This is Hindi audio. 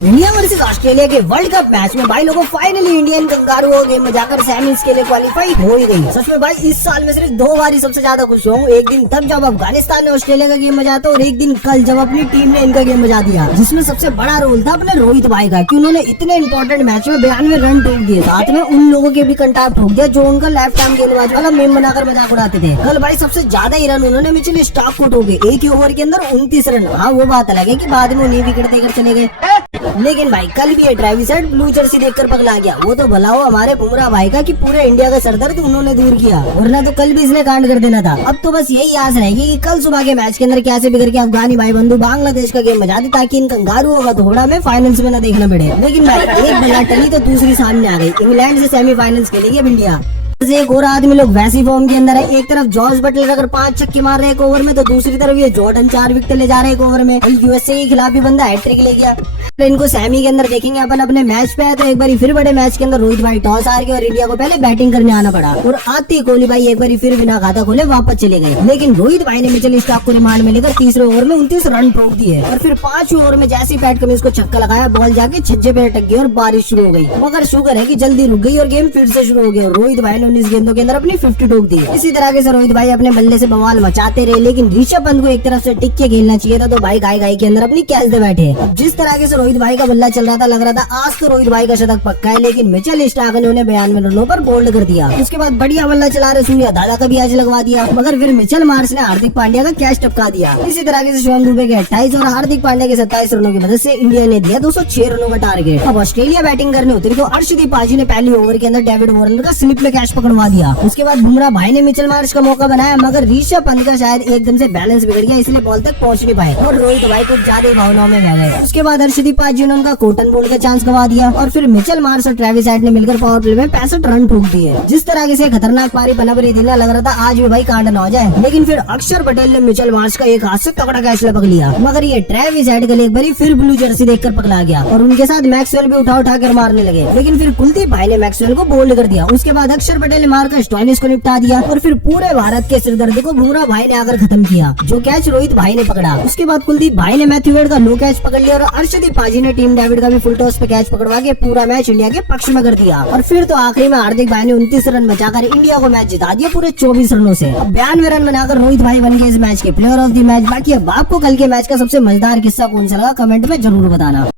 इंडिया वर्सेस ऑस्ट्रेलिया के वर्ल्ड कप मैच में भाई लोगों फाइनली इंडियन कंगारू गेम में जाकर सेमीज के लिए क्वालिफाई हो ही गई। सच में भाई इस साल में सिर्फ 2 बार ही सबसे ज्यादा खुश हूँ। एक दिन तब जब अफगानिस्तान ने ऑस्ट्रेलिया का गेम बजा था और एक दिन कल जब अपनी टीम ने इनका गेम बजा दिया, जिसमें सबसे बड़ा रोल था अपने रोहित भाई का कि उन्होंने इतने इंपॉर्टेंट मैच में 92 रन ठोक दिए। साथ में उन लोगों के भी कंटाप ठोक दिया जो उनका लेफ्ट आर्म गेंदबाज वाला मेम बनाकर मजाक उड़ाते थे। कल भाई सबसे ज्यादा ही रन उन्होंने मिचेल स्टार्क को ठोके, एक ही ओवर के अंदर 29 रन। हाँ वो बात अलग है कि बाद में उन्हें विकेट देकर चले गए, लेकिन भाई कल भी ये ट्रेविस हेड ब्लू जर्सी देखकर पगला गया। वो तो भला हो हमारे बुमराह भाई का कि पूरे इंडिया का सरदर्द उन्होंने दूर किया, वरना तो कल भी इसने कांड कर देना था। अब तो बस यही आस रहेगी कि कल सुबह के मैच के अंदर कैसे बिगड़ के अफगानी भाई बंधु बांग्लादेश का गेम बजा दे ताकि इन कंगारुओं का थोड़ा में फाइनल्स में न देखना पड़े। लेकिन भाई एक बल्ला टली तो दूसरी सामने आ गई। इंग्लैंड से सेमीफाइनल्स खेलेगी अब इंडिया। एक और आदमी लोग वैसी फॉर्म के अंदर है। एक तरफ जॉर्ज बटलर अगर 5 छक्के मार रहे एक ओवर में, तो दूसरी तरफ ये जॉर्डन 4 विकेट ले जा रहे एक ओवर में। यूएसए के खिलाफ भी बंदा हैट्रिक ले गया। तो इनको सेमी के अंदर देखेंगे अपन अपने मैच पे है। तो एक बार फिर बड़े मैच के अंदर रोहित भाई टॉस हार गए और इंडिया को पहले बैटिंग करने आना पड़ा और आते कोहली भाई एक बार फिर बिना खाता खोले वापस चले गए। लेकिन रोहित भाई ने मिचेल स्टार्क को रिमांड में लेकर तीसरे ओवर में 29 रन ठोक दिए और फिर 5 ओवर में जैसे ही पैट कमिंस को छक्का लगाया, बॉल जाके छज्जे पे अटक गई और बारिश शुरू हो गई। मगर शुक्र है कि जल्दी रुक गई और गेम फिर से शुरू हो गया। रोहित भाई ने 19 गेंदों के अंदर 50 ठोक दी। इसी तरह से रोहित भाई अपने बल्ले से बवाल मचाते रहे, लेकिन ऋषभ पंत को एक तरफ से टिक के खेलना चाहिए था, तो भाई गाय के अंदर अपनी कैच दे बैठे। जिस तरह से रोहित भाई का बल्ला चल रहा था, लग रहा था आज तो रोहित भाई का शतक पक्का है, लेकिन मिचेल स्टार्क ने उन्हें 92 रनों पर बोल्ड कर दिया। उसके बाद बढ़िया बल्ला चला रहे सूर्या दादा का भी आज लगवा दिया, मगर फिर मिचेल मार्श ने हार्दिक पांड्या का कैच टपका दिया। इसी तरह से शिवम दुबे के 28 और हार्दिक पांड्या के 27 रनों की मदद से इंडिया ने दिया 206 रनों का टारगेट। अब ऑस्ट्रेलिया बैटिंग करने उतरी तो अर्शदीप पाजी ने पहली ओवर के अंदर डेविड वार्नर का स्लिप में कैच पकड़वा दिया। उसके बाद बुमराह भाई ने मिचेल मार्श का मौका बनाया, मगर ऋषभ पंत का शायद एकदम से बैलेंस बिगड़ गया, इसलिए बॉल तक पहुंच नहीं पाए और रोहित भाई कुछ ज्यादा भावनाओं में बह गए। उसके बाद अर्शदीप पाजी ने उनका कॉटन बॉल का चांस गवा दिया और फिर मिचेल मार्श और ट्रेविस हेड ने मिलकर पावर प्ले में 65 रन ठोक दिए। जिस तरह से खतरनाक पारी पनप रही थी ना, लग रहा था आज भी भाई कांड न हो जाए, लेकिन फिर अक्षर पटेल ने मिचेल मार्श का एक हाथ से तगड़ा कैच लपक लिया। मगर ये ट्रेविस हेड कल एक बारी फिर ब्लू जर्सी देखकर पगला गया और उनके साथ मैक्सवेल भी उठा कर मारने लगे, लेकिन फिर कुलदीप भाई ने मैक्सवेल को बोल्ड कर दिया। उसके बाद अक्षर पटेल ने मारकर स्टॉइनिस को निपटा दिया और फिर पूरे भारत के सिरदर्द को बुमराह भाई ने आकर खत्म किया, जो कैच रोहित भाई ने पकड़ा। उसके बाद कुलदीप भाई ने मैथ्यू वेड का लो कैच पकड़ लिया और अर्शदीप पाजी ने टीम डेविड का भी फुल टॉस पे कैच पकड़वा के पूरा मैच इंडिया के पक्ष में कर दिया। और फिर तो आखिरी में हार्दिक भाई ने 29 रन बचाकर इंडिया को मैच जिता दिया पूरे 24 रनों से। 92 रन बनाकर रोहित भाई बन गए इस मैच के प्लेयर ऑफ द मैच। बाकी अब आपको कल के मैच का सबसे मजेदार किस्सा कौन सा लगा कमेंट में जरूर बताना।